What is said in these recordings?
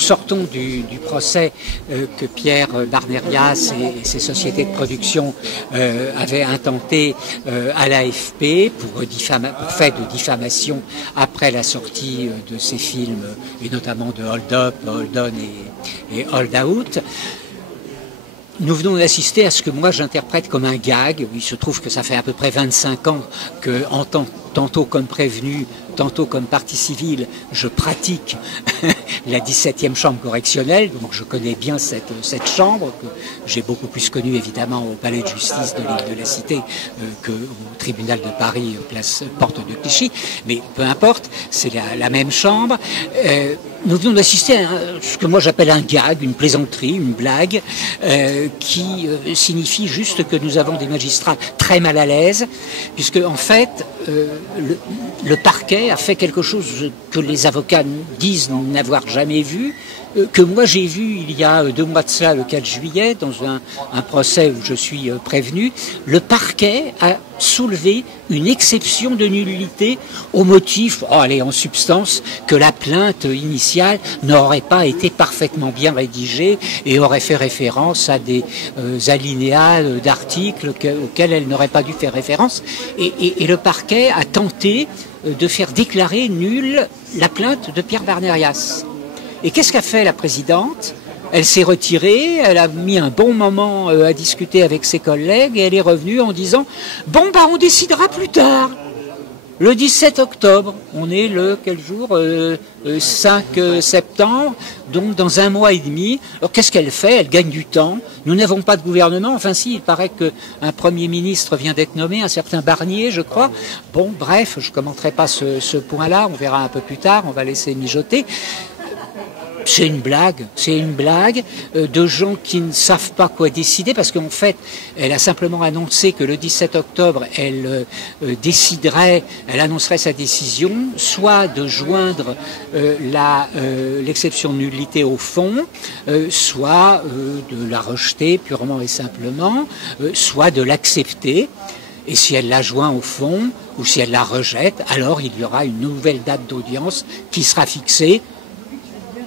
Nous sortons du procès que Pierre Barnérias et ses sociétés de production avaient intenté à l'AFP pour fait de diffamation après la sortie de ces films, et notamment de Hold Up, Hold On et Hold Out. Nous venons d'assister à ce que moi j'interprète comme un gag. Il se trouve que ça fait à peu près 25 ans que, tantôt comme prévenu, tantôt comme partie civile, je pratique la 17e chambre correctionnelle, donc je connais bien cette chambre, que j'ai beaucoup plus connue évidemment au palais de justice de l'île de la Cité qu'au tribunal de Paris, place porte de Clichy, mais peu importe, c'est la même chambre. Nous venons d'assister à ce que moi j'appelle un gag, une plaisanterie, une blague, qui signifie juste que nous avons des magistrats très mal à l'aise, puisque en fait le parquet a fait quelque chose que les avocats disent n'avoir jamais vu, que moi j'ai vu il y a 2 mois de cela, le 4 juillet, dans un procès où je suis prévenu. Le parquet a soulevé une exception de nullité au motif, en substance, que la plainte initiale n'aurait pas été parfaitement bien rédigée et aurait fait référence à des alinéas d'articles auxquels elle n'aurait pas dû faire référence. Et le parquet a tenté de faire déclarer nulle la plainte de Pierre Barnérias. Et qu'est-ce qu'a fait la présidente? Elle s'est retirée, elle a mis un bon moment à discuter avec ses collègues et elle est revenue en disant « Bon, on décidera plus tard ». Le 17 octobre, on est le quel jour 5 septembre, donc dans 1 mois et demi. Alors qu'est-ce qu'elle fait? Elle gagne du temps. Nous n'avons pas de gouvernement. Enfin si, il paraît qu'un Premier ministre vient d'être nommé, un certain Barnier, je crois. Bon, bref, je ne commenterai pas ce point-là, on verra un peu plus tard, on va laisser mijoter. C'est une blague de gens qui ne savent pas quoi décider, parce qu'en fait, elle a simplement annoncé que le 17 octobre, elle elle annoncerait sa décision, soit de joindre l'exception de nullité au fond, soit de la rejeter purement et simplement, soit de l'accepter. Et si elle la joint au fond, ou si elle la rejette, alors il y aura une nouvelle date d'audience qui sera fixée.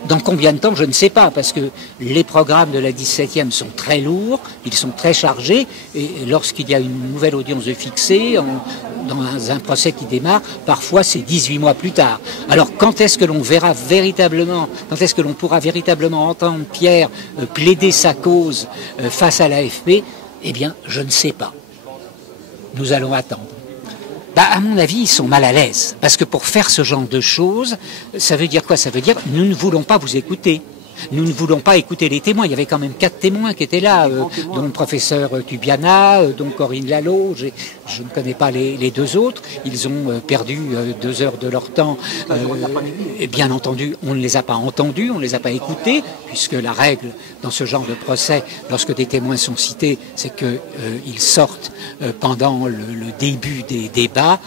Dans combien de temps, je ne sais pas, parce que les programmes de la 17e sont très lourds, ils sont très chargés, et lorsqu'il y a une nouvelle audience de fixée, dans un procès qui démarre, parfois c'est 18 mois plus tard. Alors quand est-ce que l'on verra véritablement, quand est-ce que l'on pourra véritablement entendre Pierre plaider sa cause face à l'AFP? Eh bien, je ne sais pas. Nous allons attendre. À mon avis, ils sont mal à l'aise. Parce que pour faire ce genre de choses, ça veut dire quoi? Ça veut dire nous ne voulons pas vous écouter. Nous ne voulons pas écouter les témoins. Il y avait quand même 4 témoins qui étaient là, dont le professeur Tubiana, dont Corinne Lalo. Je ne connais pas les 2 autres. Ils ont perdu 2 heures de leur temps. Et bien entendu, on ne les a pas entendus, on ne les a pas écoutés, puisque la règle dans ce genre de procès, lorsque des témoins sont cités, c'est qu'ils sortent pendant le début des débats,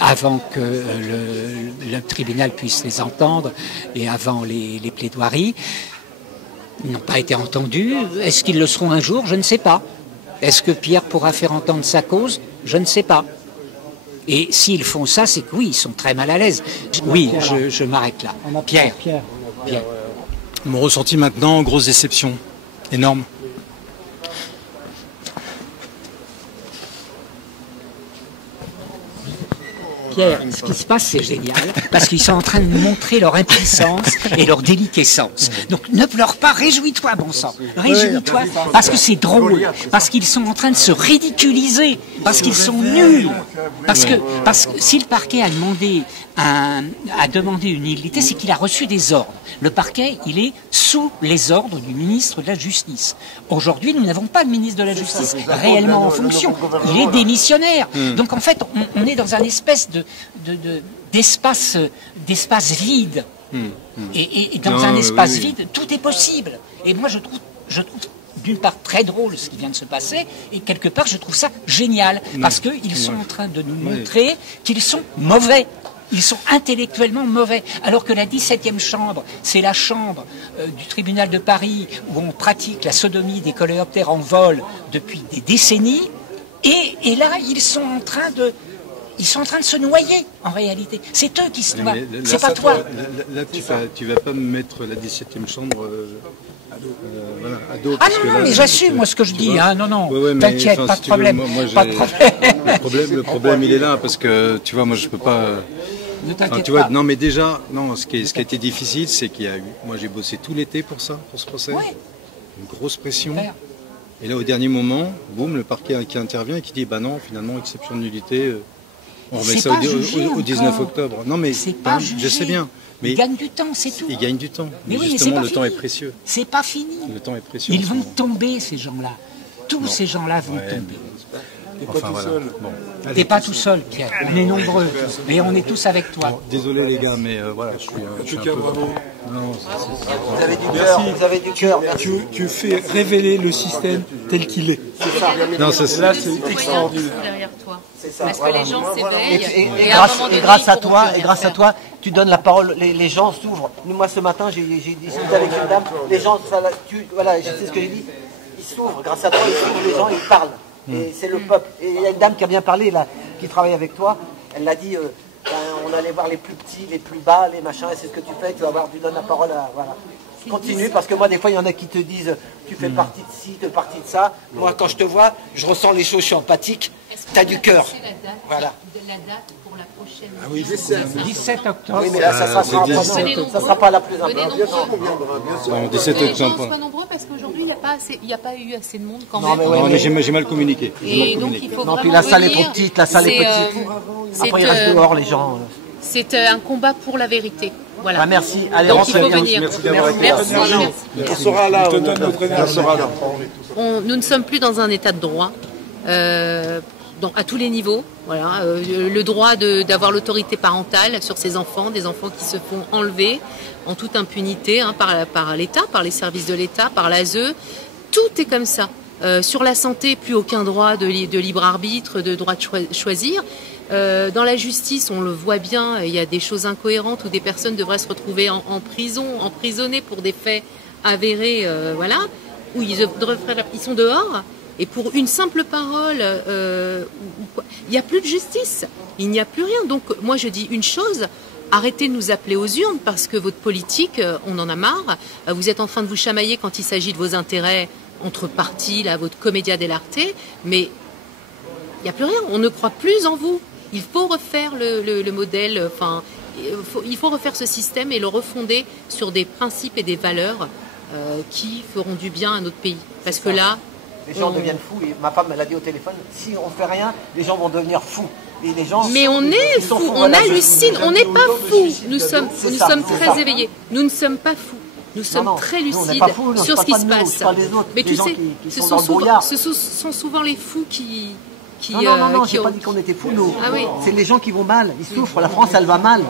avant que le tribunal puisse les entendre et avant les plaidoiries. Ils n'ont pas été entendus. Est-ce qu'ils le seront un jour? Je ne sais pas. Est-ce que Pierre pourra faire entendre sa cause? Je ne sais pas. Et s'ils font ça, c'est que oui, ils sont très mal à l'aise. Oui, je m'arrête là. Pierre. Mon ressenti maintenant, grosse déception. Énorme. Pierre, ce qui se passe, c'est génial, parce qu'ils sont en train de nous montrer leur impuissance et leur déliquescence. Donc ne pleure pas, réjouis-toi, bon sang. Réjouis-toi, parce que c'est drôle, parce qu'ils sont en train de se ridiculiser, parce qu'ils sont nuls. Parce que si le parquet a demandé une nullité, c'est qu'il a reçu des ordres. Le parquet, il est sous les ordres du ministre de la Justice. Aujourd'hui, nous n'avons pas de ministre de la Justice réellement en fonction. Il est démissionnaire. Donc en fait, on est dans un espèce d'espace vide. Et dans un espace vide, tout est possible. Et moi, je trouve d'une part très drôle ce qui vient de se passer, et quelque part, je trouve ça génial, parce qu'ils sont en train de nous montrer qu'ils sont mauvais. Ils sont intellectuellement mauvais. Alors que la 17e chambre, c'est la chambre du tribunal de Paris où on pratique la sodomie des coléoptères en vol depuis des décennies. Et là, ils sont en train de Ils sont en train de se noyer, en réalité. C'est eux qui se noient, Là, c'est pas toi. Là, tu vas pas me mettre la 17e chambre voilà, à dos. Ah non, non, mais j'assume, moi, ce que je dis. Hein, non, non, ouais, t'inquiète, enfin, pas de problème. Pas de problème. Le problème, il est là, parce que, tu vois, moi, je peux pas... Ne t'inquiète tu vois, pas. non, mais déjà, non, ce qui a été difficile, c'est qu'il y a eu... Moi, j'ai bossé tout l'été pour ça, pour ce procès. Ouais. Une grosse pression. Claire. Et là, au dernier moment, boum, le parquet qui intervient et qui dit, bah non, finalement, exception de nullité, on remet ça au 19 octobre. Non, mais pas je sais bien. Mais ils gagnent du temps, c'est tout. Ils gagnent du temps. Mais oui, justement, mais le temps est précieux. C'est pas fini. Le temps est précieux. Ils vont tomber, ces gens-là. Tous ces gens-là vont tomber. Enfin, voilà. Bon. T'es pas tout seul, Pierre. On est nombreux. Mais on est tous avec toi. Bon, désolé les gars, mais voilà, je suis un peu... Non, vous avez du cœur, vous avez du cœur. Tu fais révéler le système tel qu'il est. C'est ça. Non, Là, c'est extraordinaire. Derrière toi. C'est ça. Parce que les gens s'éveillent. Et à un moment donné, grâce à ils pourront toi, plus et grâce rien à toi, tu donnes la parole. Les gens s'ouvrent. Moi, ce matin, j'ai discuté avec une dame. Les gens, voilà, je sais ce que j'ai dit. Ils s'ouvrent. Grâce à toi, ils s'ouvrent. Les gens, ils parlent. Et c'est le peuple. Et il y a une dame qui a bien parlé là, qui travaille avec toi. Elle l'a dit. On allait voir les plus petits, les plus bas, les machins. Et c'est ce que tu fais. Tu vas voir. Tu donnes la parole à voilà. Continue, parce que moi, des fois, il y en a qui te disent tu fais partie de ci, tu fais partie de ça. Moi, quand je te vois, je ressens les choses, je suis empathique. Tu as du cœur. Voilà. La date pour la prochaine. Ah oui, je sais. 17 octobre. Oui, mais là, ça sera pas la plus importante. Non, 17 Les gens octobre. soient nombreux parce qu'aujourd'hui, il n'y a pas eu assez de monde quand Non, même. mais ouais, Non, mais j'ai mal communiqué. Et donc, il faut Non, vraiment puis la salle est trop venir. petite, la salle est petite. Après, ils restent dehors, les gens. C'est un combat pour la vérité. Voilà. Bah, merci. Allez, Donc, rentrez il faut bien. venir. Merci d'avoir été là. Merci. On sera là. On sera là. Nous ne sommes plus dans un état de droit. À tous les niveaux, voilà, le droit d'avoir l'autorité parentale sur ses enfants, des enfants qui se font enlever en toute impunité hein, par l'État, par les services de l'État, par l'ASE, tout est comme ça. Sur la santé, plus aucun droit de libre arbitre, de droit de choisir. Dans la justice, on le voit bien, il y a des choses incohérentes où des personnes devraient se retrouver en prison, emprisonnées pour des faits avérés, voilà, où ils sont dehors. Et pour une simple parole, il n'y a plus de justice, il n'y a plus rien. Donc moi je dis une chose, arrêtez de nous appeler aux urnes parce que votre politique, on en a marre. Vous êtes en train de vous chamailler quand il s'agit de vos intérêts entre partis, là, votre commedia dell'arte, mais il n'y a plus rien, on ne croit plus en vous. Il faut refaire le modèle, enfin, il faut refaire ce système et le refonder sur des principes et des valeurs qui feront du bien à notre pays. Parce que là... Les gens deviennent fous. Et ma femme, elle a dit au téléphone, si on fait rien, les gens vont devenir fous. Et les gens, mais on est fous, on hallucine, on n'est pas fous. Nous sommes très éveillés. Nous ne sommes pas fous. Nous sommes très lucides sur ce qui se passe. Mais tu sais, ce sont souvent les fous qui... Non, j'ai pas dit qu'on était fous, nous. Ah oui. C'est les gens qui vont mal. Ils souffrent. La France, elle va mal.